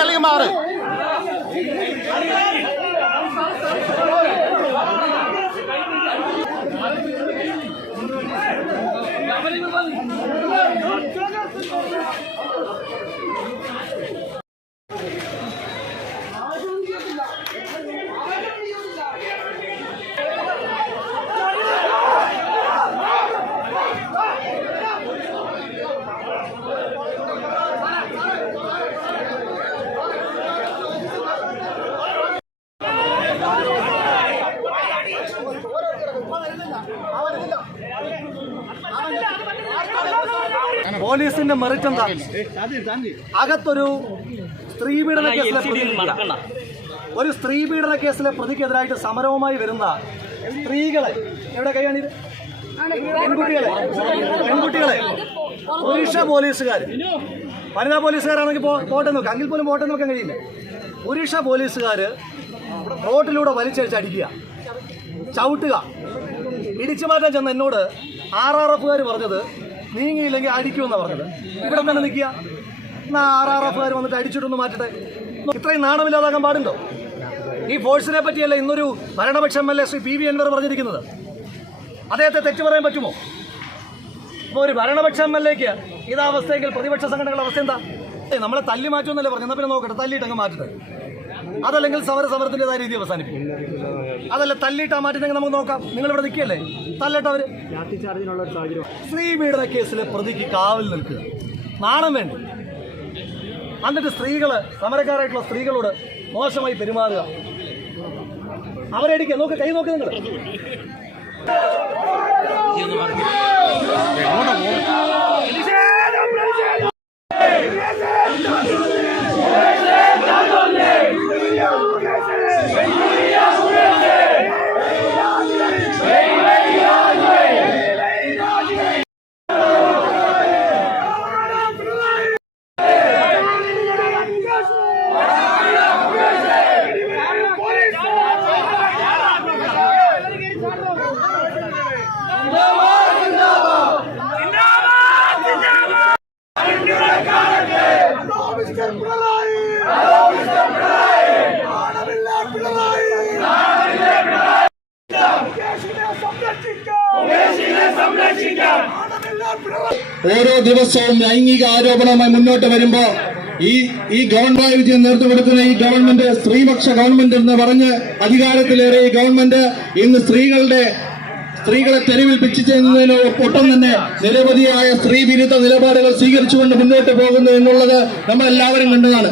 അല്ലെങ്കിൽ മാറ്. പോലീസിന്റെ മെറിറ്റ് എന്താ? അകത്തൊരു സ്ത്രീപീഡന കേസിലെ പ്രതിക്കെതിരായിട്ട് സമരവുമായി വരുന്ന സ്ത്രീകളെ എവിടെ കൈയാണിത്? പെൺകുട്ടികളെ പുരുഷ പോലീസുകാർ, വനിതാ പോലീസുകാരാണെങ്കിൽ പോട്ടെ നോക്കാം, അങ്കിൽ പോലും പോട്ടെ നോക്കാൻ കഴിയില്ല. പുരുഷ പോലീസുകാർ റോട്ടിലൂടെ വലിച്ചടിക്കുക, ചവിട്ടുക, ഇടിച്ചു മാറ്റാൻ ചെന്ന എന്നോട് RRFുകാർ പറഞ്ഞത് നീങ്ങിയില്ലെങ്കിൽ അടിക്കുമെന്നാണ് പറഞ്ഞത്. ഇവിടെ തന്നെ നിൽക്കുക, എന്നാൽ RRFുകാർ വന്നിട്ട് അടിച്ചിട്ടൊന്ന് മാറ്റട്ടെ. ഇത്രയും നാണമില്ലാതാകാൻ പാടുണ്ടോ? ഈ ഫോഴ്സിനെ പറ്റിയല്ല ഇന്നൊരു ഭരണപക്ഷ MLA ശ്രീ PV അൻവർ പറഞ്ഞിരിക്കുന്നത്. അദ്ദേഹത്തെ തെറ്റു പറയാൻ പറ്റുമോ? അപ്പോൾ ഒരു ഭരണപക്ഷ MLAക്ക് ഇതാവസ്ഥയെങ്കിൽ പ്രതിപക്ഷ സംഘടനകളുടെ അവസ്ഥ എന്താ? നമ്മളെ തല്ലി മാറ്റുമെന്നല്ലേ പറഞ്ഞു, എന്നാൽ പിന്നെ നോക്കട്ടെ, തല്ലിയിട്ടങ്ങ് മാറ്റട്ടെ. അതല്ലെങ്കിൽ സമരത്തിൻ്റെതായ രീതി അവസാനിപ്പിക്കും. അതല്ല തല്ലിയിട്ടാ മാറ്റുന്നെങ്കിൽ നമുക്ക് നോക്കാം. നിങ്ങളിവിടെ നിൽക്കുകയല്ലേ, തല്ലട്ടവര്. സ്ത്രീപീഡന കേസിലെ പ്രതിക്ക് കാവൽ നിൽക്കുക, നാണം വേണ്ട. എന്നിട്ട് സ്ത്രീകള്, സമരക്കാരായിട്ടുള്ള സ്ത്രീകളോട് മോശമായി പെരുമാറുക, അവരടിക്കുക. നോക്ക്, കൈ നോക്ക് നിങ്ങൾ. ഓരോ ദിവസവും ലൈംഗിക ആരോപണവുമായി മുന്നോട്ട് വരുമ്പോ ഈ ഗവൺമെന്റ് വിജയം നേതൃത്വം കൊടുക്കുന്ന ഈ ഗവൺമെന്റ് സ്ത്രീപക്ഷ ഗവൺമെന്റ് എന്ന് പറഞ്ഞ് അധികാരത്തിലേറെ ഈ ഗവൺമെന്റ് ഇന്ന് സ്ത്രീകളെ തെരുവിൽ പിടിച്ചതിന് ഒപ്പം തന്നെ നിരവധിയായ സ്ത്രീ വിരുദ്ധ നിലപാടുകൾ സ്വീകരിച്ചുകൊണ്ട് മുന്നോട്ട് പോകുന്നു എന്നുള്ളത് നമ്മളെല്ലാവരും കണ്ടതാണ്.